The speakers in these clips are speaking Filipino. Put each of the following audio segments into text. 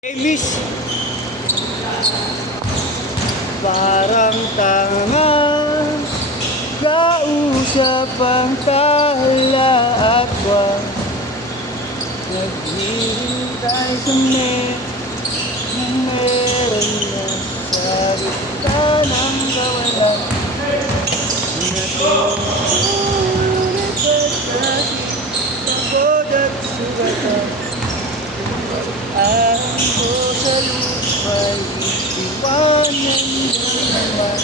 Hey, miss! Parang tanga, kausap ang tala at wag naghihintay sa meron na sa gitna ng kawalan. Natutulit pagkakit pagod at sugatan. Ako sa lupa'y iwanan mo naman.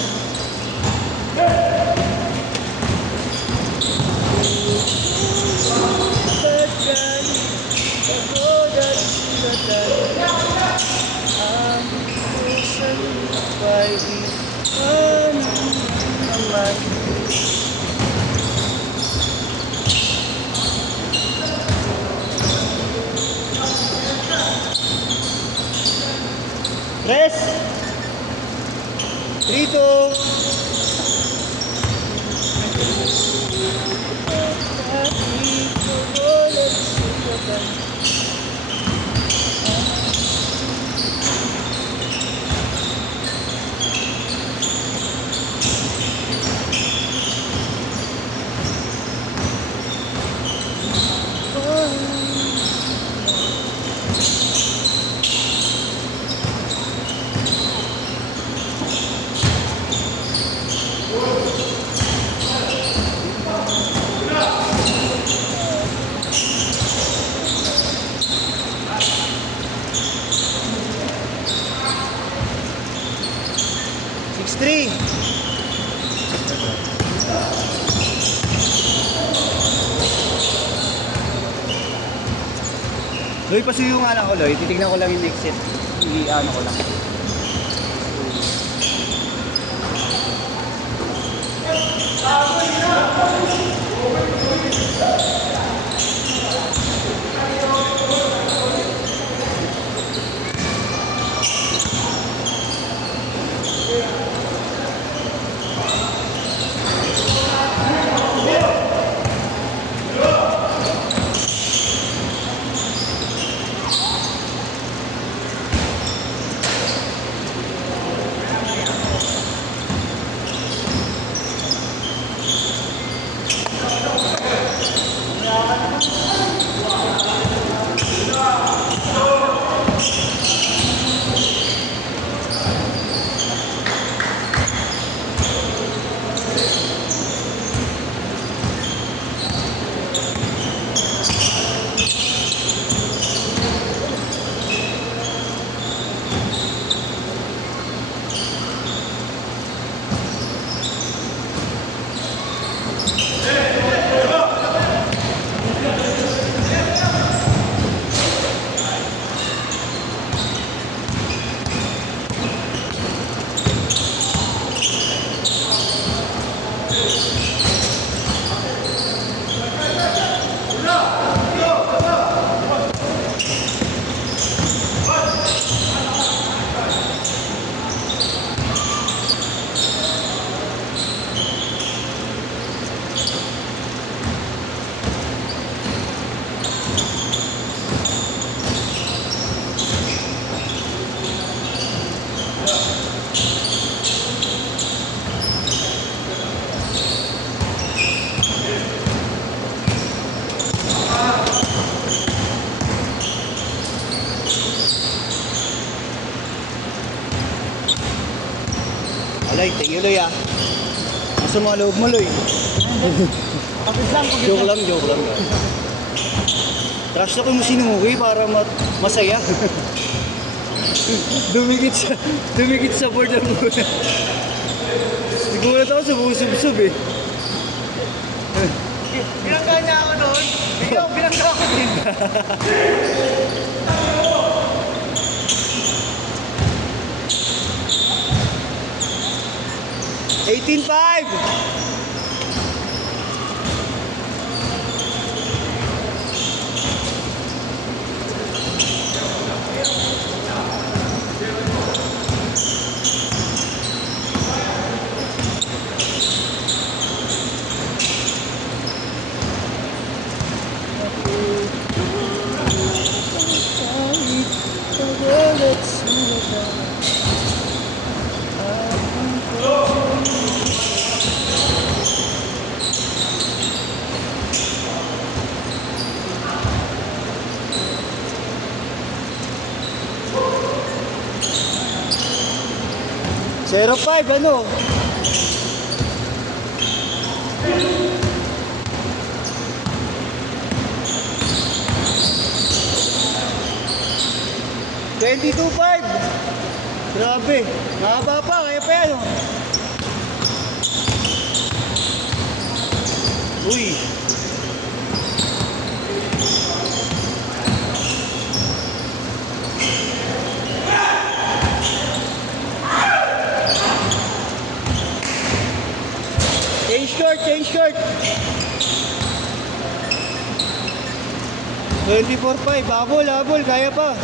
Pagkait, pagod at sugatan. Ako sa lupa'y iwanan mo naman. Press! 3-2. Three. Loy, pasuyo nga lang ko, Loy. Titignan ko lang yung exit. I-ano ko lang. Alay, thank you, Loy, ah. Nasa mga loob mo, Loy. Joke lang. Trash ako mo sinuwi para masaya. dumikit sa board ng muna. Sigulat ako sa busub-sub, eh. Binangga niya ako noon. Ikaw, binangga ako din. 18-5! Kahit let's move on. Zero 5, ano? $22.5. Grabe. Mahaba pa. Kaya pa yan. Oh. Uy. Change short. 24.5. Habol. Kaya pa.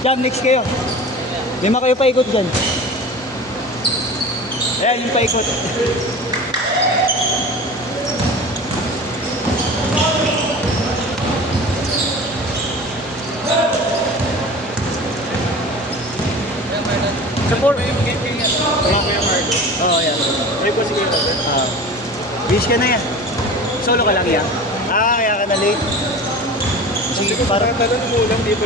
Jam, next kayo. Lima kayo paikot dyan. Ayan, yung paikot. Support. Oo, yan. Wish ka na yan. Solo ka lang yan. Kaya ka na late. Sige, parang umuulan dito.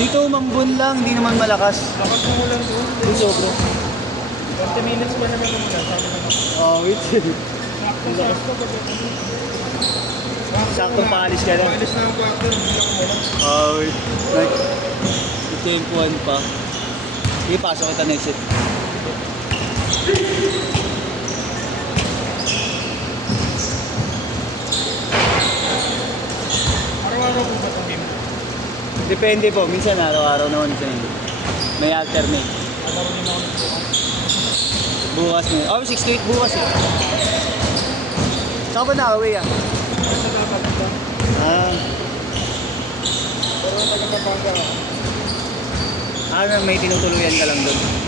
Dito umambon lang, hindi naman malakas. Lakas mo lang doon. Yung sobro. 20 minutes pa naman naman. Sabi naman. Wait. Saktong paalis ka lang. Paalis na ang quarter. Hindi ako muna. Wait. Tempuan pa. Sige, pasok kita next set. Araw-araw po ba ito, Kim? Depende po. Minsan araw-araw naman, minsan hindi. May alternate. Laro din ako Bukas na. 6 to 8 bukas eh. Saan ba na-away ah? sa dapat ito. Pero taga-Kapanga ka. May tinutuluyan ka lang doon.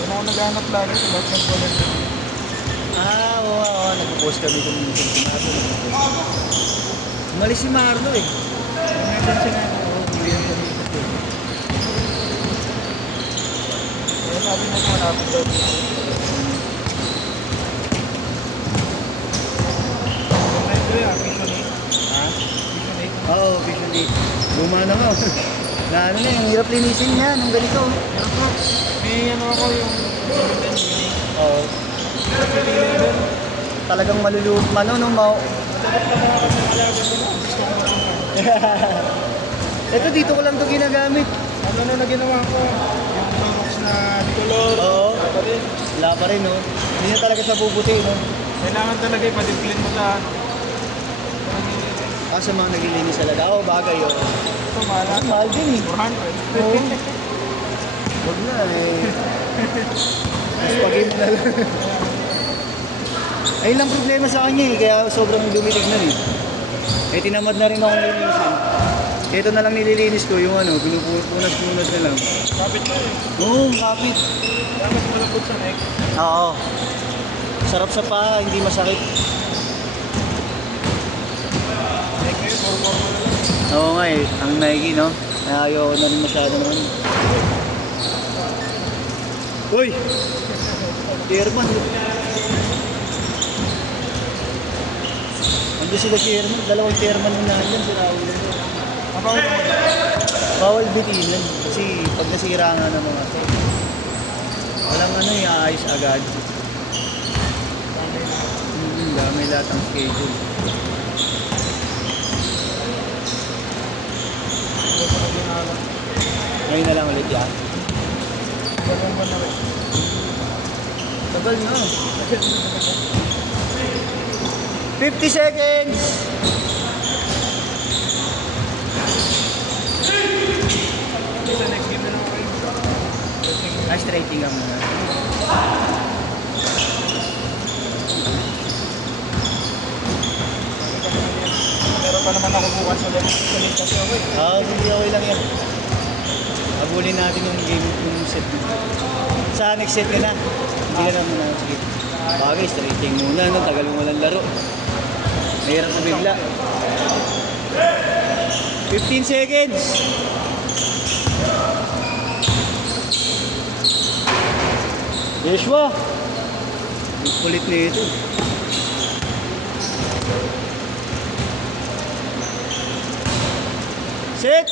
Doon ako naghahanap lagi sa lahat ng college. Oo. Nag-post kami kung Marlo. Umalis si Marlo eh. Meron siya na hindi yan pamilya ko. Kaya sabi mo kung hanapin daw. Ito yan, Vision 8. Oo, Vision 8. Luma na nga. Na ano na, yung hirap linisin niya nung ganito. May ano ako yung Oo. Talagang maluluma, Ito dito ko lang ito ginagamit. Ano na ginawa ko? Yung Clorox na color. Oo. Pa rin. Wala pa rin, no? Hindi na talaga siya puputi, no? Kailangan talaga ipadisplin mo sa ano. Sa mga naglilinis talaga. Oo, bagay, oh. Ito, mahal Ang ata. mahal din, eh. 400. Oo. Huwag na, eh. Mas pagay mo na lang. Ayun lang problema sa kanya, eh. Kaya sobrang lumilig na, eh. Eh, tinamad na rin akong linisin. Ito na lang nililinis ko, yung ano, pinupunas-punas na lang. Kapit mo eh. Oo, kapit. Kaya mas malambot sa neck. Oo. Sarap sa paa, hindi masakit. Neck ngayon, more na lang. Oo nga eh, ang Nike, no? Ayaw na rin masyado naman. Uy! Chairman. Ando sila chairman, dalawang chairman yung nandyan, si Raul. Bakit mo? Bawal bitinan kasi pag nasira nga ng mga to, walang ano, iayos agad. Dami lahat ang schedule. Ngayon na lang ulit yan. Dalawang ba na rin? Tagal na. 50 seconds! Sa next game na naman kayo. Straighting ka muna. Meron pa naman ako bukas sa limit kasi ako eh. Hindi okay lang yan. Abulin natin yung game yung set na. Sa next set ka na. Hindi ka na muna. Sige. Bagay, straighting muna. No? Tagal mo walang laro. Mahirap na bigla. 15 seconds! Joshua! Ang kulit na ito. Set!